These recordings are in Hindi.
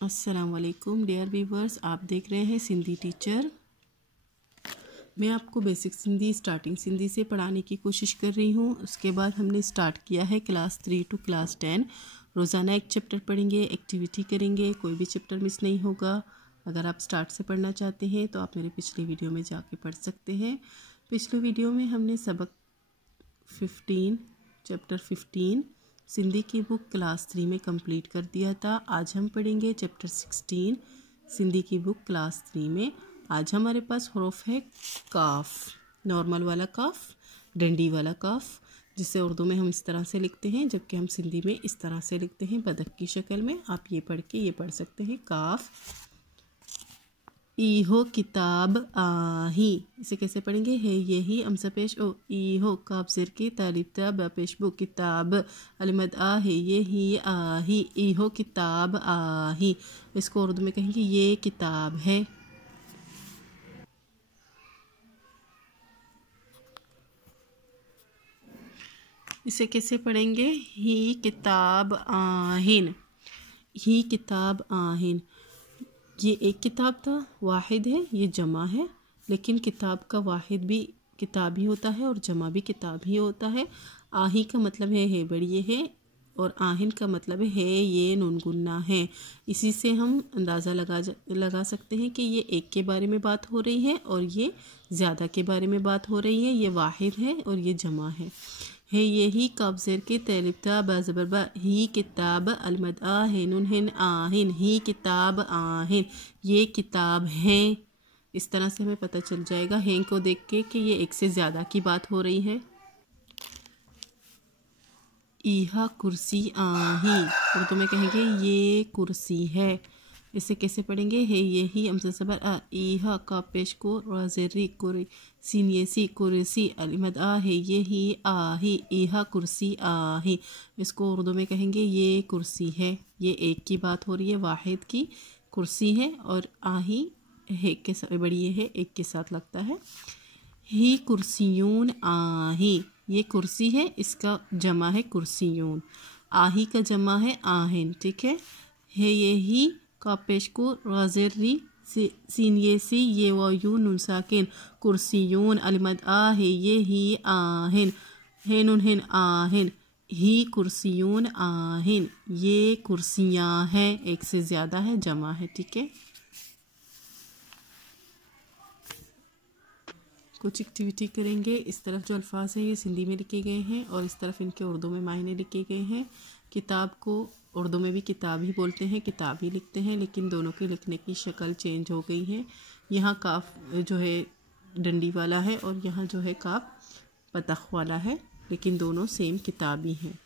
अस्सलाम वालेकुम डियर व्यूवर्स, आप देख रहे हैं सिंधी टीचर। मैं आपको बेसिक सिंधी स्टार्टिंग सिंधी से पढ़ाने की कोशिश कर रही हूँ। उसके बाद हमने स्टार्ट किया है क्लास 3 टू क्लास 10। रोज़ाना एक चैप्टर पढ़ेंगे, एक्टिविटी करेंगे, कोई भी चैप्टर मिस नहीं होगा। अगर आप स्टार्ट से पढ़ना चाहते हैं तो आप मेरे पिछले वीडियो में जाके पढ़ सकते हैं। पिछले वीडियो में हमने सबक 15 चैप्टर 15 सिंधी की बुक क्लास 3 में कंप्लीट कर दिया था। आज हम पढ़ेंगे चैप्टर 16 सिंधी की बुक क्लास 3 में। आज हमारे पास हरूफ है काफ, नॉर्मल वाला काफ, डंडी वाला काफ, जिसे उर्दू में हम इस तरह से लिखते हैं, जबकि हम सिंधी में इस तरह से लिखते हैं बदक की शक्ल में। आप ये पढ़ के ये पढ़ सकते हैं काफ। ईहो किताब आही, इसे कैसे पढ़ेंगे? है यही अमसा पेश ओ ईहो काब सिर की तालिब पेशबू किताब अलमद आ है यही आही ईहो किताब आही। इसको उर्दू में कहेंगे ये किताब है। इसे कैसे पढ़ेंगे? ही किताब आहिन, ही किताब आहिन। ये एक किताब था, वाहिद है, ये जमा है, लेकिन किताब का वाहिद भी किताब ही होता है और जमा भी किताब ही होता है। आही का मतलब है बड़ी है, और आहिन का मतलब है ये नूनगुन्ना है। इसी से हम अंदाज़ा लगा सकते हैं कि ये एक के बारे में बात हो रही है और ये ज़्यादा के बारे में बात हो रही है। ये वाहिद है और ये जमा है यही काबज़ेर के तैलिबता बाज़बरबा ही किताब अलमद आ है नुन हिन आहिन ही किताब आहिन, ये किताब है। इस तरह से हमें पता चल जाएगा हैं को देख के कि ये एक से ज़्यादा की बात हो रही है। ईहा कुर्सी आही, उर्दू में कहेंगे ये कुर्सी है। इसे कैसे पढ़ेंगे? है यही अमसा सबर आ ईहा का पेश को राजरी कुरी सीनियसी कुर्सी अलिमद आ है यही आही ईहा कुर्सी आही। इसको उर्दू में कहेंगे ये कुर्सी है। ये एक की बात हो रही है, वाहिद की कुर्सी है, और आही है के साथ बड़ी है, एक के साथ लगता है। ही कुर्सियून आही, ये कुर्सी है, इसका जमा है कुर्सियून। आही का जमा है आहिन, ठीक है यही का पेश को राजरी सीनियसी ये वायू नुन साकिन कुर्सियून अलमद आ है ये ही आहिन है नुन हिन आहिन ही कुर्सियून आहिन, ये कुर्सियाँ हैं, एक से ज़्यादा है, जमा है, ठीक है। कुछ एक्टिविटी करेंगे। इस तरफ जो अल्फाज हैं ये सिंधी में लिखे गए हैं और इस तरफ इनके उर्दू में मायने लिखे गए हैं। किताब को उर्दू में भी किताब ही बोलते हैं, किताब ही लिखते हैं, लेकिन दोनों के लिखने की शक्ल चेंज हो गई है। यहाँ काफ जो है डंडी वाला है और यहाँ जो है काफ बतख वाला है, लेकिन दोनों सेम किताब ही हैं।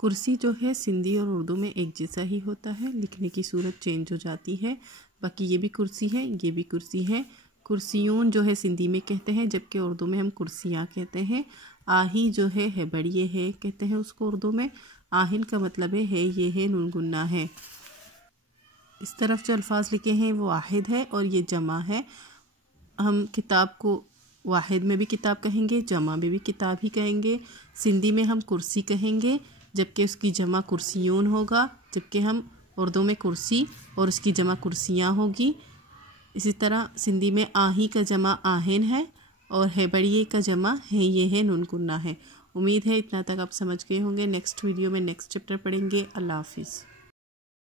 कुर्सी जो है सिंधी और उर्दू में एक जैसा ही होता है, लिखने की सूरत चेंज हो जाती है। बाकी ये भी कुर्सी है, ये भी कुर्सी है। कुर्सियों जो है सिंधी में कहते हैं, जबकि उर्दू में हम कुर्सियाँ कहते हैं। आही जो है बड़ी है कहते हैं उसको उर्दू में। आहिन का मतलब है ये है नूनगुन्ना है। इस तरफ जो अल्फाज लिखे हैं वो वाहिद है और ये जमा है। हम किताब को वाहिद में भी किताब कहेंगे, जमा में भी किताब ही कहेंगे। सिंधी में हम कुर्सी कहेंगे, जबकि उसकी जमा कुर्सियून होगा, जबकि हम उर्दू में कुर्सी और उसकी जमा कुर्सियाँ होगी। इसी तरह सिंधी में आही का जमा आहिन है और है बड़ी का जमा है ये है नूनगुन्ना है। उम्मीद है इतना तक आप समझ गए होंगे। नेक्स्ट वीडियो में नेक्स्ट चैप्टर पढ़ेंगे। अल्लाह हाफिज़।